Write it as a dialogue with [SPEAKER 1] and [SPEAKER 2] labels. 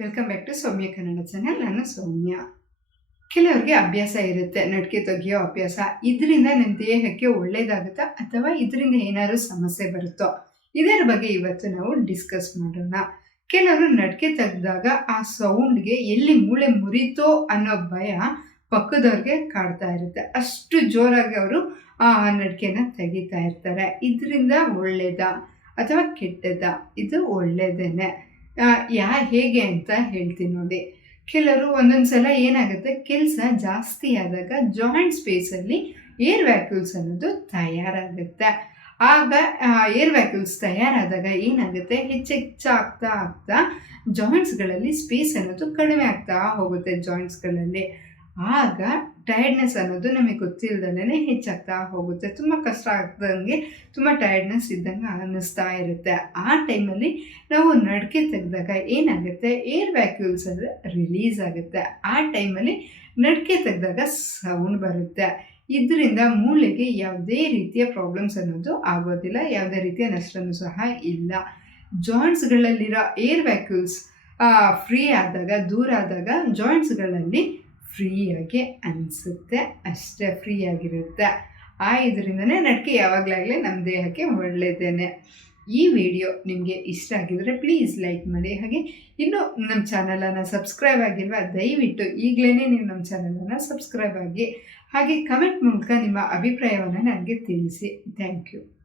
[SPEAKER 1] Welcome back to Soumya Kannada channel ನಾನು ಸೌಮ್ಯ. ಕೆಲವರಿಗೆ ಅಭ್ಯಾಸ ಇರುತ್ತೆ ನಟಿಕೆ ತೆಗಿಯೋ ಅಭ್ಯಾಸ. ಇದರಿಂದ ನಿಮ್ಮ ದೇಹಕ್ಕೆ ಒಳ್ಳೇದಾಗುತ್ತಾ ಅಥವಾ ಇದರಿಂದ ಏನಾದರೂ ಸಮಸ್ಯೆ ಬರುತ್ತೋ? ಇದರ ಬಗ್ಗೆ ಇವತ್ತು ನಾವು ಡಿಸ್ಕಸ್ ಮಾಡೋಣ. ಕೆಲವರು ನಟಿಕೆ ತೆಗೆದಾಗ ಆ ಸೌಂಡ್ಗೆ ಎಲ್ಲಿ ಮೂಳೆ ಮುರಿತೋ ಅನ್ನೋ ಭಯ ಪಕ್ಕದವ್ರಿಗೆ ಕಾಡ್ತಾ ಇರುತ್ತೆ. ಅಷ್ಟು ಜೋರಾಗಿ ಅವರು ಆ ನಡಿಕೆನ ತೆಗಿತಾ ಇರ್ತಾರೆ. ಇದರಿಂದ ಒಳ್ಳೇದ ಅಥವಾ ಕೆಟ್ಟದಾ? ಇದು ಒಳ್ಳೇದೇನೆ. ಆ, ಯಾ, ಹೇಗೆ ಅಂತ ಹೇಳ್ತೀನಿ ನೋಡಿ. ಕೆಲವರು ಒಂದೊಂದು ಸಲ ಏನಾಗುತ್ತೆ? ಕೆಲಸ ಜಾಸ್ತಿ ಆದಾಗ ಜಾಯಿಂಟ್ ಸ್ಪೇಸಲ್ಲಿ ಏರ್ ವ್ಯಾಕ್ಯೂಲ್ಸ್ ಅನ್ನೋದು ತಯಾರಾಗುತ್ತೆ. ಆಗ ಏರ್ ವ್ಯಾಕ್ಯೂಲ್ಸ್ ತಯಾರಾದಾಗ ಏನಾಗುತ್ತೆ? ಹೆಚ್ಚೆಚ್ಚಾಗ್ತಾ ಆಗ್ತಾ ಜಾಯಿಂಟ್ಸ್ಗಳಲ್ಲಿ ಸ್ಪೇಸ್ ಅನ್ನೋದು ಕಡಿಮೆ ಆಗ್ತಾ ಹೋಗುತ್ತೆ ಜಾಯಿಂಟ್ಸ್ಗಳಲ್ಲಿ ಆಗ ಟಯರ್ಡ್ನೆಸ್ ಅನ್ನೋದು ನಮಗೆ ಗೊತ್ತಿಲ್ಲದಲ್ಲೇ ಹೆಚ್ಚಾಗ್ತಾ ಹೋಗುತ್ತೆ. ತುಂಬ ಕಷ್ಟ ಆಗ್ದಂಗೆ ತುಂಬ ಟಯರ್ಡ್ನೆಸ್ ಇದ್ದಂಗೆ ಅನ್ನಿಸ್ತಾ ಇರುತ್ತೆ. ಆ ಟೈಮಲ್ಲಿ ನಾವು ನಡಕೆ ತೆಗೆದಾಗ ಏನಾಗುತ್ತೆ? ಏರ್ ವ್ಯಾಕ್ಯೂಲ್ಸ್ ಅಂದರೆ ರಿಲೀಸ್ ಆಗುತ್ತೆ. ಆ ಟೈಮಲ್ಲಿ ನಡಕೆ ತೆಗೆದಾಗ ಸೌಂಡ್ ಬರುತ್ತೆ. ಇದರಿಂದ ಮೂಳೆಗೆ ಯಾವುದೇ ರೀತಿಯ ಪ್ರಾಬ್ಲಮ್ಸ್ ಅನ್ನೋದು ಆಗೋದಿಲ್ಲ. ಯಾವುದೇ ರೀತಿಯ ನಷ್ಟನೂ ಸಹ ಇಲ್ಲ. ಜಾಯಿಂಟ್ಸ್ಗಳಲ್ಲಿರೋ ಏರ್ ವ್ಯಾಕ್ಯೂಲ್ಸ್ ಫ್ರೀ ಆದಾಗ, ದೂರ ಆದಾಗ ಜಾಯಿಂಟ್ಸ್ಗಳಲ್ಲಿ ಫ್ರೀಯಾಗಿ ಅನಿಸುತ್ತೆ, ಅಷ್ಟೇ ಫ್ರೀಯಾಗಿರುತ್ತೆ. ಆ ಇದರಿಂದನೇ ನಟಿಕೆ ಯಾವಾಗಲಾಗಲೇ ನಮ್ಮ ದೇಹಕ್ಕೆ ಒಳ್ಳೆಯದೇನೆ ಈ ವಿಡಿಯೋ ನಿಮಗೆ ಇಷ್ಟ ಆಗಿದ್ರೆ ಪ್ಲೀಸ್ ಲೈಕ್ ಮಾಡಿ. ಹಾಗೆ ಇನ್ನೂ ನಮ್ಮ ಚಾನಲನ್ನು ಸಬ್ಸ್ಕ್ರೈಬ್ ಆಗಿಲ್ವಾ, ದಯವಿಟ್ಟು ಈಗಲೇ ನೀವು ನಮ್ಮ ಚಾನಲನ್ನು ಸಬ್ಸ್ಕ್ರೈಬ್ ಆಗಿ. ಹಾಗೆ ಕಮೆಂಟ್ ಮೂಲಕ ನಿಮ್ಮ ಅಭಿಪ್ರಾಯವನ್ನು ನನಗೆ ತಿಳಿಸಿ. Thank you.